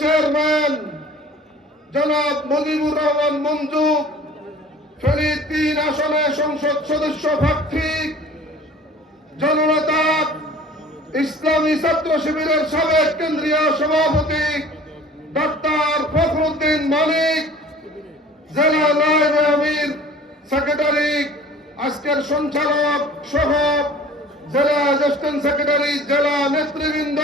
chairman জনাব মুজিবুর রহমান মঞ্জু, ফেনী ৩ আসনে সংসদ সদস্য প্রার্থী জননেতা ইসলামী ছাত্র শিবিরের সাবেক কেন্দ্রীয় সভাপতি ডাক্তার ফখরুদ্দিন মানিক, জেলা নায়েব আমির সেক্রেটারি, আজকের সঞ্চালক সহ জেলা অ্যাসিস্ট্যান্ট সেক্রেটারি, জেলা নেতৃবৃন্দ,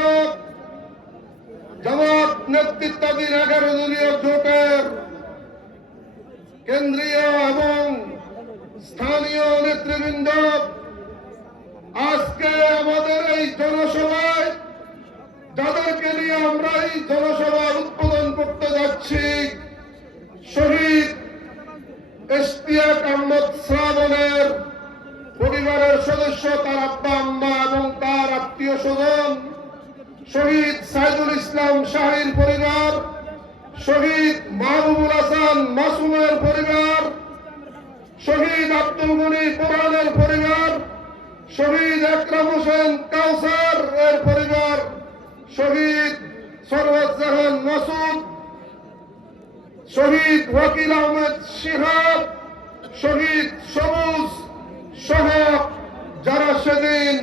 জামাত নেতৃত্বাধীন 11 দলীয় জোটের কেন্দ্রীয় এবং স্থানীয় নেতৃবৃন্দ, আজকে আমাদের এই জনসভায় যাদেরকে নিয়ে আমরা এই জনসভা উদ্বোধন করতে যাচ্ছি, শহীদ ইশতিয়াক আহমদ শ্রাবণের পরিবারের সদস্য, তার আব্বা আম্মা এবং তার আত্মীয় স্বজন, শহীদ সাইদুল ইসলাম শাহীর পরিবার, শহীদ মাহবুবুল হাসান মাসুমের পরিবার, শহীদ আব্দুল গনি কোরআনের পরিবার, শহীদ আকরাম হোসেন কাউসার এর পরিবার, শহীদ সরওয়াত জাহান মাসুদ, শহীদ ওয়াকিল আহমেদ শিহাব, শহীদ সবুজ সহ যারা সেদিন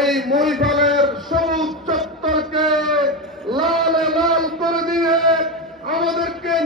এই মহিফালের সবুজ চত্বরকে লাল লাল করে দিয়ে আমাদেরকে